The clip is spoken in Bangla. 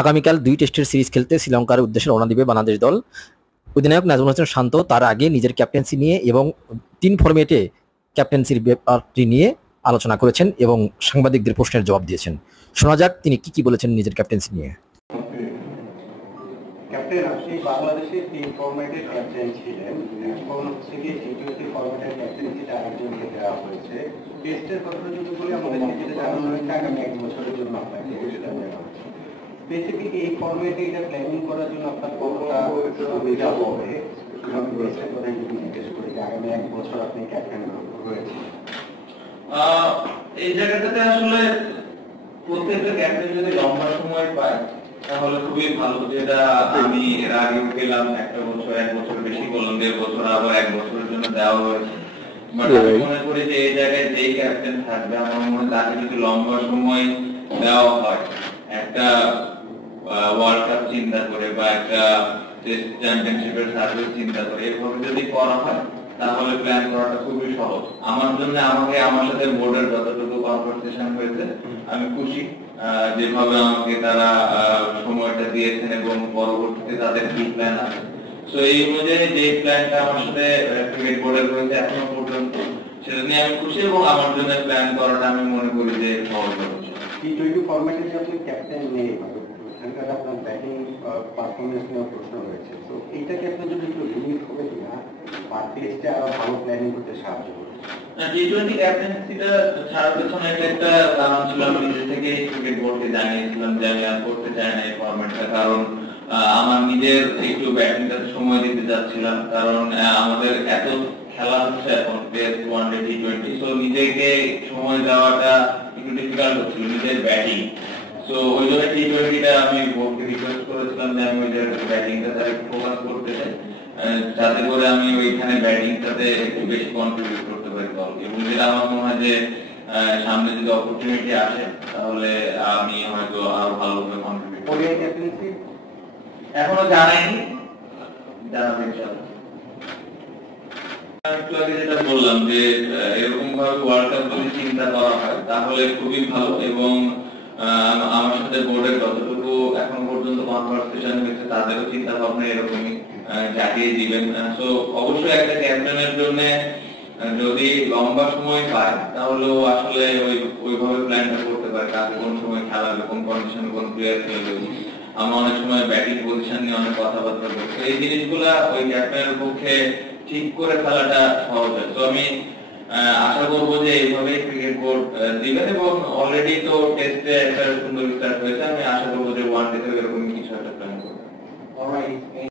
আগামীকাল ২ টেস্টের সিরিজ খেলতে শ্রীলঙ্কার উদ্দেশ্যে রওনা দিবে বাংলাদেশ দল। অধিনায়ক নাজমুল হোসেন শান্ত তার আগে নিজের ক্যাপ্টেন্সি নিয়ে এবং ৩ ফরম্যাটে ক্যাপ্টেন্সির ব্যাপারটি নিয়ে আলোচনা করেছেন এবং সাংবাদিকদের প্রশ্নের জবাব দিয়েছেন। শোনা যাক তিনি কি বলেছেন নিজের ক্যাপ্টেন্সি নিয়ে। ক্যাপ্টেন, আপনি বাংলাদেশের ৩ ফরম্যাটের ক্যাপ্টেন ছিলেন, এখন থেকে টি-টোয়েন্টি ফরম্যাটের ক্যাপ্টেন্সিটা আরেকজনকে দেওয়া হয়েছে। টেস্টের কথাটা যদি বলি, আমাদের যেটা জানানো হয়েছে আগামী ১ বছরের জন্য আপনাকে সেটা দেওয়া হয়েছে। স্পেসিফিক এই ফরম্যাটে এটা প্ল্যানিং করার জন্য আপনার কতটা সুবিধা হবে? আমি টেস্টের কথা যদি জিজ্ঞেস করি যে আগামী ১ বছর আপনি ক্যাপ্টেন রয়েছেন, এই জায়গাটাতে আসলে প্রত্যেকটা ক্যাপ্টেন যদি লম্বা সময় পায় তাহলে খুবই ভালো। যেটা আমি এর আগেও পেলাম, 1 বছর বেশি বললাম, 1.5 বছর, আবার 1 বছরের জন্য দেওয়া হয়েছে। আমি মনে করি যে এই জায়গায় যেই ক্যাপ্টেন থাকবে, আমার মনে হয় তাকে যদি লম্বা সময় দেওয়া হয়, একটা ওয়ার্ল্ড কাপ চিন্তা করে বা একটা টেস্ট চ্যাম্পিয়নশিপের সার্ভিস চিন্তা করে এভাবে যদি করা হয় তাহলে প্ল্যান করাটা খুবই সহজ। আমার জন্য আমার সাথে বোর্ডের যতটুকু কনভারসেশন হয়েছে আমি খুশি, যেভাবে আমাকে তারা সময়টা দিয়েছেন এবং পরবর্তীতে তাদের কি প্ল্যান আছে। তো এই অনুযায়ী যে প্ল্যানটা আমার সাথে ক্রিকেট বোর্ডের রয়েছে এখনো পর্যন্ত, সেটা নিয়ে আমি খুশি এবং আমার জন্য প্ল্যান করাটা আমি মনে করি যে সহজ হচ্ছে। টি-টোয়েন্টি ফরম্যাটে যে আপনি ক্যাপ্টেন নেই, এখানকার আপনার ব্যাটিং পারফরমেন্স নিয়ে প্রশ্ন রয়েছে, তো এইটাকে আপনার জন্য একটু লিমিট হবে কিনা বা টেস্টে আরো ভালো প্ল্যানিং করতে সাহায্য করবে? টি-টোয়েন্টি ক্যাপ্টেন্সিটা ছাড়ার পেছনে একটা কারণ ছিল, আমি নিজে থেকে ক্রিকেট বোর্ডকে জানিয়েছিলাম যে আমি আর করতে চাই না এই ফরম্যাটটা, কারণ আমার নিজের একটু ব্যাটিংটাতে সময় দিতে চাচ্ছিলাম, কারণ আমাদের এত খেলা হচ্ছে এখন টেস্ট, ওয়ানডে, টি-টোয়েন্টি, তো নিজেকে সময় দেওয়াটা একটু ডিফিকাল্ট হচ্ছিল নিজের ব্যাটিং। তো ওই জন্য টি-টোয়েন্টিটা আমি বোর্ডকে রিকোয়েস্ট করেছিলাম যে আমি ওই জায়গায় ব্যাটিংটাতে একটু ফোকাস করতে চাই, যাতে করে আমি ওইখানে ব্যাটিংটাতে একটু বেশি কন্ট্রিবিউট করতে পারি দলকে। এবং যেটা আমার মনে হয় যে সামনে যদি অপরচুনিটি আসে তাহলে আমি হয়তো আরো ভালোভাবে কন্ট্রিবিউট করব। ওডিআই ক্যাপ্টেন্সি এখনো জানাইনি, জানাবো ইনশাআল্লাহ। একটু আগে যেটা বললাম যে এরকম ভাবে ওয়ার্ল্ড কাপ যদি চিন্তা করা হয় তাহলে খুবই ভালো, এবং আমার সাথে বোর্ডের যতটুকু এখন পর্যন্ত কনভারসেশন হয়েছে তাদেরও চিন্তা ভাবনা এরকমই জাগিয়ে দিবেন। তো অবশ্যই একটা ক্যাপ্টেনের জন্য যদি লম্বা সময় পায় তাহলে আসলে ওইভাবে প্ল্যানটা করতে পারে, কাকে কোন সময় খেলাবে, কোন কন্ডিশনে কোন প্লেয়ার খেলবে। আমরা অনেক সময় ব্যাটিং পজিশন নিয়ে অনেক কথাবার্তা বলছি, এই জিনিসগুলা ওই ক্যাপ্টেনের পক্ষে ঠিক করে ফেলাটা সহজ হয়। তো আমি আশা করবো যে এইভাবে ক্রিকেট বোর্ড দিবেন, এবং অলরেডি তো টেস্টে একটা সুন্দর স্টার্ট হয়েছে, আমি আশা করবো যে ওয়ান ডে থেকে এরকম কিছু একটা প্ল্যান করবো।